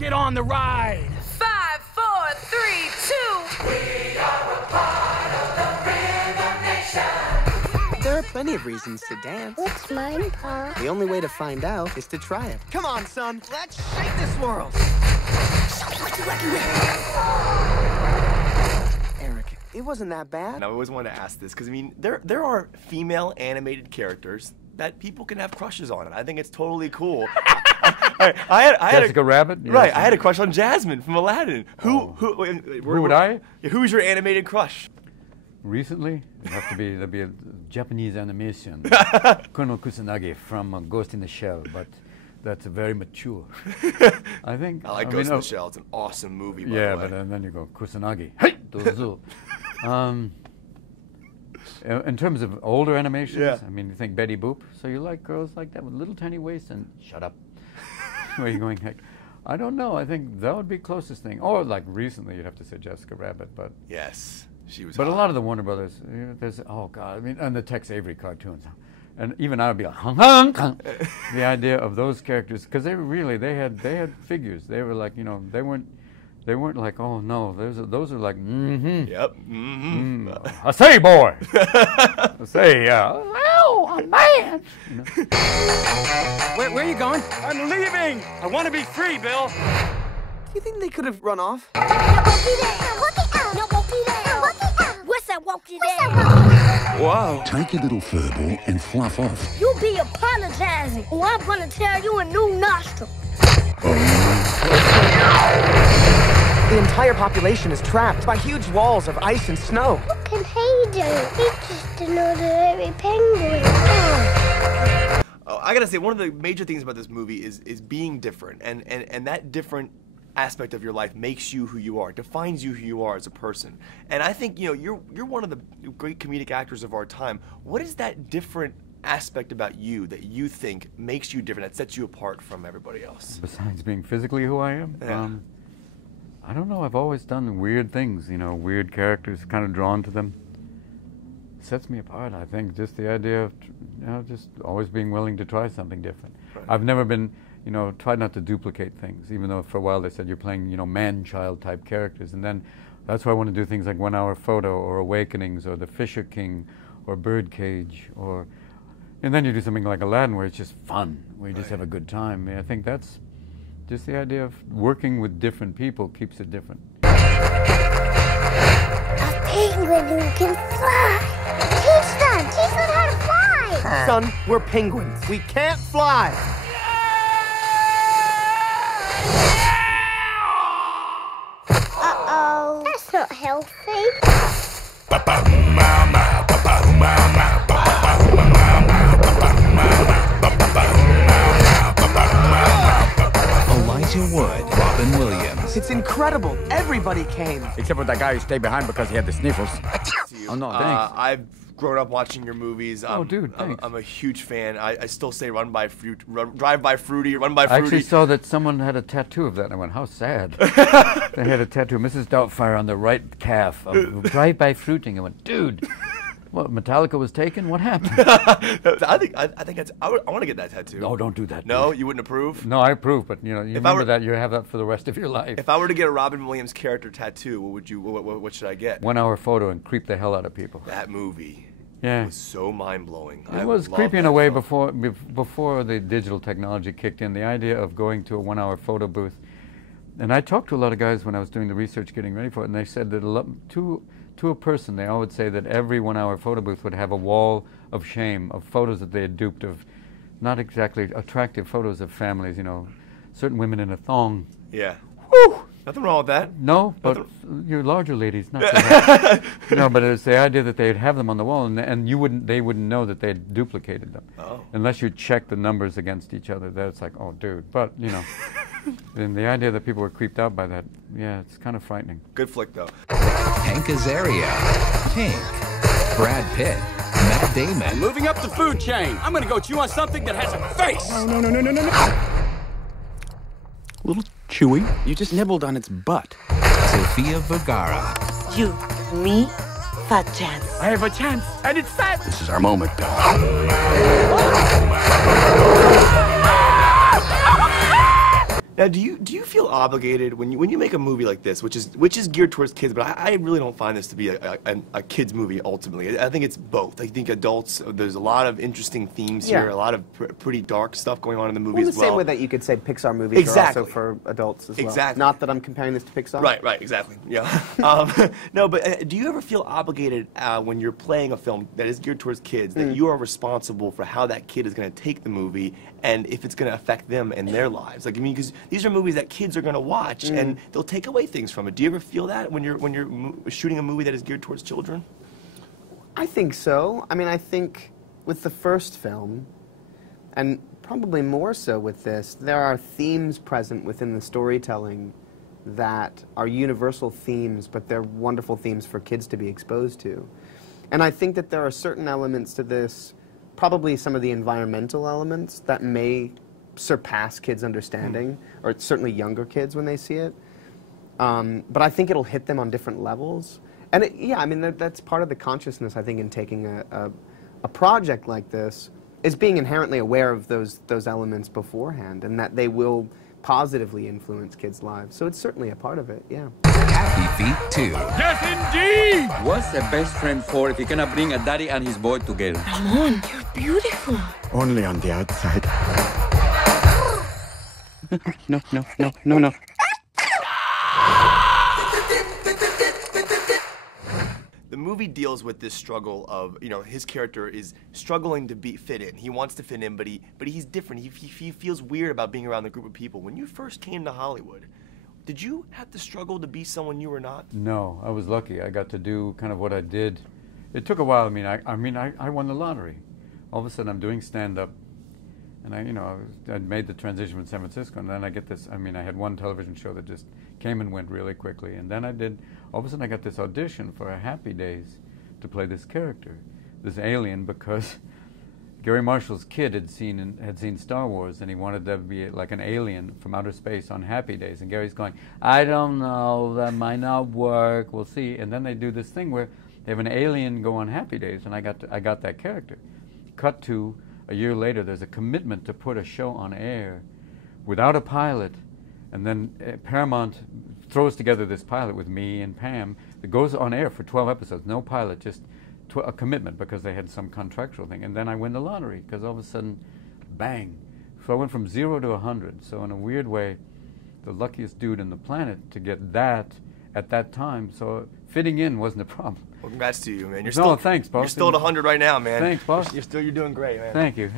Get on the ride. 5, 4, 3, 2. We are a part of the Rhythm Nation. There are plenty of reasons to dance. What's mine, Pa? The only way to find out is to try it. Come on, son. Let's shake this world. Eric, it wasn't that bad. And I always wanted to ask this because I mean, there are female animated characters that people can have crushes on, and I think it's totally cool. I had Jessica Rabbit. Right, Yes. I had a crush on Jasmine from Aladdin. Who would I? Who's your animated crush? Recently, there'd be a Japanese animation, Colonel Kusanagi from Ghost in the Shell, but that's very mature. I think. I like Ghost in the Shell. It's an awesome movie. By the way. Yeah, but then you go Kusanagi. Hey, dozo. In terms of older animations, yeah. I mean, you think Betty Boop. So you like girls like that with little tiny waists and shut up. Where are you going? Heck, I don't know. I think that would be closest thing. Or like recently, you'd have to say Jessica Rabbit, but yes, she was. But hot. a lot of the Warner Brothers, there's God, I mean, and the Tex Avery cartoons, and even I would be like, hung, hung, hung. The idea of those characters, because they had figures. They were like, they weren't like, oh no, those are like, Yep. I say, boy. I say, oh, a man. Where are you going? I'm leaving. I want to be free, Bill. Do you think they could have run off? What's that walkie down? Wow. Take your little furball and fluff off. You be apologizing, or I'm gonna tear you a new nostril. The entire population is trapped by huge walls of ice and snow. What can he do? He's just an ordinary penguin. I gotta say, one of the major things about this movie is being different, and that different aspect of your life makes you who you are, defines you who you are as a person. And I think you're one of the great comedic actors of our time. What is that different aspect about you that you think makes you different, that sets you apart from everybody else? Besides being physically who I am, yeah. I don't know. I've always done weird things, weird characters, kind of drawn to them. Sets me apart, I think, just the idea of, just always being willing to try something different. Right. I've never been, tried not to duplicate things, even though for a while they said you're playing, man-child type characters. And then that's why I want to do things like 1 Hour Photo or Awakenings or The Fisher King or Birdcage and then you do something like Aladdin where it's just fun, where you just have a good time. I think that's just the idea of working with different people keeps it different. A penguin who can fly. Teach them how to fly. Son, we're penguins. We can't fly. Uh-oh. That's not healthy. Wood, Robin Williams. It's incredible. Everybody came. Except for that guy who stayed behind because he had the sniffles. Oh, no, thanks. I've grown up watching your movies. Oh, dude, thanks. I'm a huge fan. I still say drive by Fruity. I actually saw that someone had a tattoo of that, and I went, how sad. They had a tattoo, Mrs. Doubtfire, on the right calf of Drive by Fruiting. I went, dude, what, Metallica was taken? What happened? I think that's. I want to get that tattoo. No, don't do that. No, dude. You wouldn't approve? No, I approve, but you remember that you have that for the rest of your life. If I were to get a Robin Williams character tattoo, what should I get? 1 Hour Photo and creep the hell out of people. That movie. Yeah. It was so mind-blowing. It was creepy in a way before the digital technology kicked in. The idea of going to a 1 hour photo booth. And I talked to a lot of guys when I was doing the research getting ready for it, and they said that to a person, they all would say that every 1 hour photo booth would have a wall of shame, of photos that they had duped of not exactly attractive photos of families, certain women in a thong. Yeah. Woo! Nothing wrong with that. No, but your larger ladies, not so much. No, but it's the idea that they'd have them on the wall, and they wouldn't know that they'd duplicated them. Oh. Unless you check the numbers against each other. That's like, oh, dude. But, then the idea that people were creeped out by that, yeah, it's kind of frightening. Good flick, though. Hank Azaria, Pink, Brad Pitt, Matt Damon. Moving up the food chain. I'm gonna go chew on something that has a face. No. A little chewy. You just nibbled on its butt. Sofia Vergara. You, me, fat chance. I have a chance, and it's fat. This is our moment, Bill. Now, do you feel obligated when you make a movie like this, which is geared towards kids, but I really don't find this to be a kids movie ultimately. I think it's both. I think adults. There's a lot of interesting themes here, a lot of pretty dark stuff going on in the movie as well. The same way that you could say Pixar movies are also for adults as well. Exactly. Not that I'm comparing this to Pixar. Right, exactly. Yeah. No, but do you ever feel obligated when you're playing a film that is geared towards kids that you are responsible for how that kid is going to take the movie and if it's going to affect them and their lives? Like, I mean, because these are movies that kids are going to watch and they'll take away things from it. Do you ever feel that when you're shooting a movie that is geared towards children? I think so. I mean, I think with the first film, and probably more so with this, there are themes present within the storytelling that are universal themes, but they're wonderful themes for kids to be exposed to. And I think that there are certain elements to this, probably some of the environmental elements, that may surpass kids' understanding, or certainly younger kids when they see it. But I think it'll hit them on different levels. And yeah, I mean, that's part of the consciousness, I think, in taking a project like this, is being inherently aware of those elements beforehand, and that they will positively influence kids' lives. So it's certainly a part of it, yeah. Happy Feet 2. Yes, indeed! What's a best friend for if you cannot bring a daddy and his boy together? Ramon, you're beautiful. Only on the outside. No. The movie deals with this struggle of, his character is struggling to fit in. He wants to fit in, but he's different. He feels weird about being around a group of people. When you first came to Hollywood, did you have to struggle to be someone you were not? No, I was lucky. I got to do kind of what I did. It took a while. I won the lottery. All of a sudden, I'm doing stand-up, and I'd made the transition from San Francisco, and then I get this. I had one television show that just came and went really quickly, and then all of a sudden I got this audition for a Happy Days to play this character, this alien, because Gary Marshall's kid had seen Star Wars, and he wanted to be like an alien from outer space on Happy Days, and Gary's going, I don't know, that might not work, we'll see. And then they do this thing where they have an alien go on Happy Days, and I got that character. Cut to a year later, there's a commitment to put a show on air without a pilot, and then Paramount throws together this pilot with me and Pam that goes on air for 12 episodes, no pilot, just a commitment because they had some contractual thing. And then I win the lottery because all of a sudden, bang. So I went from 0 to 100. So in a weird way, the luckiest dude on the planet to get that at that time. So fitting in wasn't a problem. Well, congrats to you, man. Thanks, boss. You're still at 100 right now, man. Thanks, boss. You're doing great, man. Thank you.